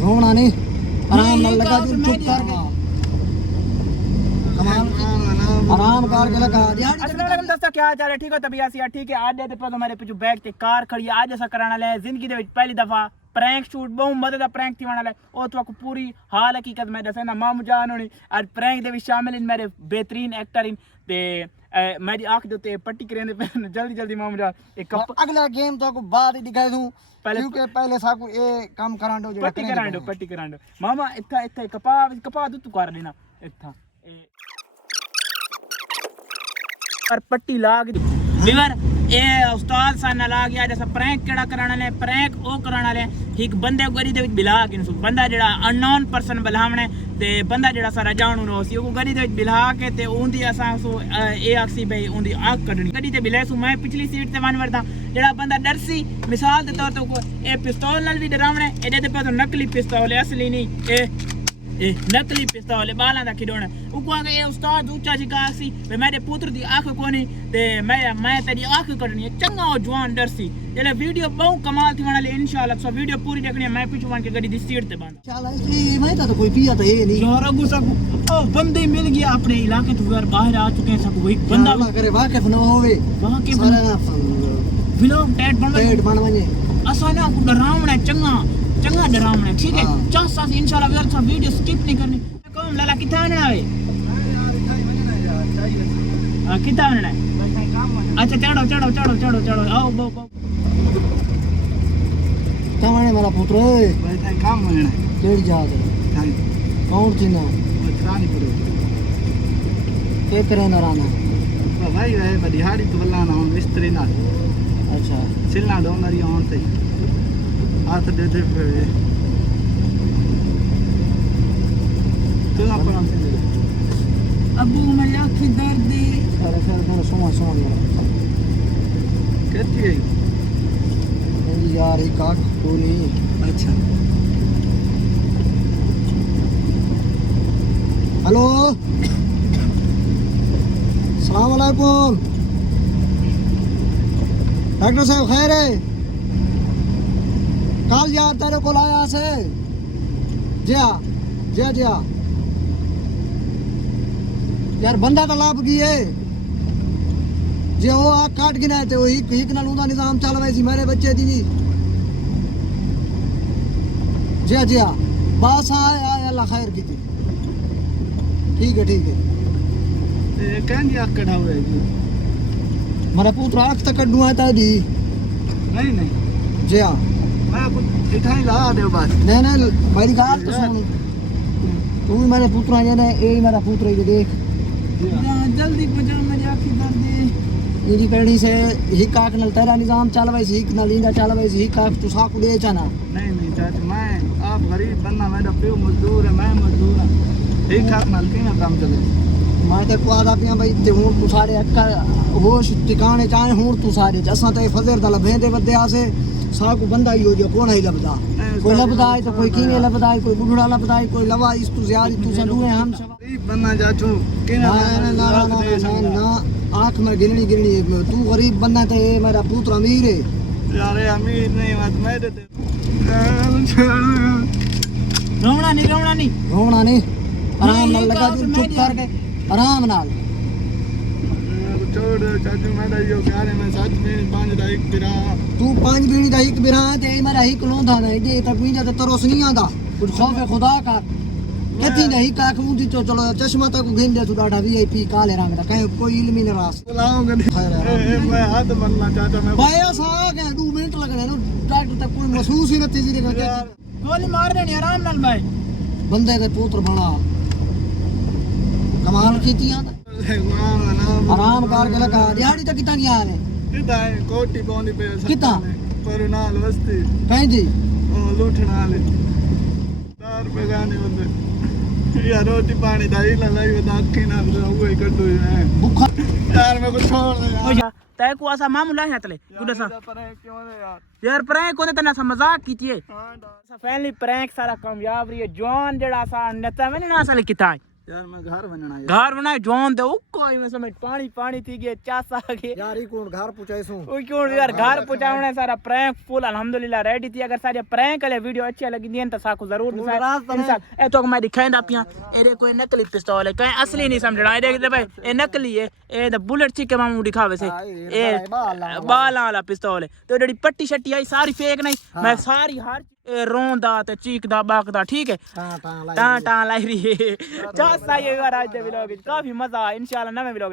रोना नहीं, आराम ना लगा जो चुप करके कमाल आराम करके लगा यार। अस्सलाम वालेकुम दोस्तों, क्या हाल चाल है? ठीक हो? तबीयत से ठीक है। आज देते पर हमारे पीछे बैग ते कार खड़ी है। आज ऐसा कराना ले जिंदगी दे विच पहली दफा प्रैंक शूट बहुत मजेदार प्रैंक थी वाला ओ तो आपको पूरी हाल हकीकत मैं दसे ना मामू जान होनी आज प्रैंक दे विच शामिल इन मेरे बेहतरीन एक्टर इन ते मेरी आंख दे ते पट्टी करेंदे पे जल्दी जल्दी मामू जान एक कप अगला गेम तो आपको बाद ही दिखा दूं क्योंकि पहले साकू ए काम करांडो जो पट्टी करांडो मामा इत्था इत्था कपा दू तू कर लेना इत्था पर पट्टी लाग लीवर ए उस्ताद सा ना लाग या जैसा प्रैंक केड़ा कराना ले प्रैंक ओ कराना ले एक बंदे गरी दे विच बिला के बंदा जेड़ा अननोन पर्सन बलावणे ते बंदा जेड़ा सारा जानू नो सी ओ गरी दे विच बिला के ते ओंदी असा सो ए आक्सी भाई ओंदी आग कढनी गडी ते बिले सु मैं पिछली सीट ते वन वरदा जेड़ा बंदा डरसी मिसाल दे तौर पे ए पिस्तौल नाल भी डरावणे एदे ते पर नकली पिस्तौल है असली नहीं ए नकली पिस्तौल है बाला दा खिडोना उको आगे ए उस्ताद ऊंचा जिकासी वे मेरे पुत्र दी आंख कोनी ते मैं तेरी आंख कढनी है चंगा ओ जवान डरसी जेले वीडियो बहु कमाल थी वाले इंशाल्लाह सो वीडियो पूरी देखनी है। मैं पीछे वन के गड्डी दी सीट ते बांध चल इसलिए मैं तो कोई पिया तो ये नहीं यार गुस्सा ओ बंदे मिल गया अपने इलाके तो यार बाहर आ चुके हैं सब वही बंदा अल्लाह करे वाकिफ ना होवे वाकिफ सारा व्लॉग डेट बनवाने असा ना डरावना चंगा डरावना ठीक है चासा से इंशाल्लाह यार सब वीडियो स्किप नहीं करनी कौन लाला किथा आना है हां किथा आना है अच्छा चढ़ो आओ बो कमाने वाला पुत्र भाई ताई काम बनना केड़ी जात ताई कौन थी ना रानी पड़ो के करे ना राना भाई वे बदिहाड़ी तो वल्ला ना मिस्त्री ना अच्छा सिलना दो मेरी ऑन से हाथ दे दे तू अपना से अबू मेरी आंखें दर्द दे अरे फिर सुमा कहती है यार एक आँख पूरी अच्छा हेलो सलाम वालेकुम डॉक्टर साहब खैर है कल यार तेरे को लाया से जी यार बंदा तो लाभ की है जे वो आग काट गिनाए थे वो हिक नाल उदा निजाम चल रहा सी मेरे बच्चे दी जी बस आए अल्लाह खैर की थी ठीक है ये कहनी आग कढ़ा हुआ है जी मेरा पुत्र आँख तक कड्डू आता दी नहीं जी हाँ मैं कुछ इठाई ला दे बस नहीं मेरी गाल तो सुन तू भी मेरे पुत्र आए ने ए मेरा पुत्र है देख जल्दी पहुंचा मेरी आंखें दर्द दे इनकी करनी से हिक आँख नाल तेरा निजाम चल रहा सी हिक नाल इंदा चल रहा सी हिक आँख तू साकू दे चाना नहीं चाचा मैं आप गरीब बंदा मेरा प्यो मजदूर है मैं मजदूर हूं एक हाथ नाल के काम चले मैं ते को आदा पिया भाई ते हुन तू सारे अक्का होश ठिकाने चाहे हुन तू सारे असां ते फजर दा लभेंदे बदे आसे साकू बंदा ही हो जो कौन है लबदा कोई लबदा है तो कोई कीने लबदा है कोई बुढ़ा लबदा है कोई लवा इस तू ज्यादा तू सदू है हम सब गरीब बंदा चाचू के ना आँख में गिरनी तू गरीब बंदा ते मेरा पुत्र अमीर है यार अमीर नहीं मत मैं दे रोना नहीं आराम नाल लगा जो चुप करके आराम नाल छोड़ चाचू मैं यो प्यारे में सच में पांच दा एक बिरा तू पांच बीड़ी दा एक बिरा ते मेरा एक लोंधा ना दे तक भी जा तरोस नहीं आंदा कुछ खौफ खुदा का कती नहीं का मुंदी तो चलो चश्मा तक घेन दे तू डाटा वीआईपी काले रंग दा कहीं कोई इल्म ही नहीं रास बुलाऊंगा मैं हाथ बनना चाहता मैं भाई सा के 2 मिनट लगने नो डॉक्टर तक कोई महसूस ही नहीं थी गोली मार देनी आराम नाल भाई बंदे के पुत्र बना कमाल कीतियां आराम करके लगा दिहाड़ी तक कितना गया है किता है कोटी पौनी पे किता पर नाल वस्ती कहीं जी ओ लूटना ले 4 रुपए गाने बंदे यार रोटी पानी दा ही लाई बता के ना वो ही कड्डू है भूखा यार मैं कुछ छोड़ दे यार तय को ऐसा मामला है तले गुड सा पर क्यों है यार प्रैंक होने तना सा मजाक कीजिए हां फैमिली प्रैंक सारा कामयाब रही है जवान जेड़ा सा नेता में ना साले किता यार मैं घर बनना है घर बनाए जोन दे कोई में समझ पानी पानी थी गए चास आ गए यार ई कौन घर पुचाइसू ओ क्यों यार घर पहुंचावने सारा प्रैंक फुल अल्हम्दुलिल्लाह रेडी थी अगर सारी प्रैंक वाले वीडियो अच्छी लगी दी तो साकू जरूर इंसान ए तो मैं दिखांदा पिया एरे कोई नकली पिस्तौल है कहीं असली नहीं समझना ए देख भाई ए नकली है ए द बुलेट चिके मामू दिखावे से ए बाल वाला पिस्तौल है तो जेडी पट्टी शट्टी आई सारी फेक नहीं मैं सारी हर रोंदा ते चीकदा बाकदा ठीक है टां लाई रही है चास आई यार आज दे व्लॉग काफी मजा इंशाल्लाह नवे व्लॉग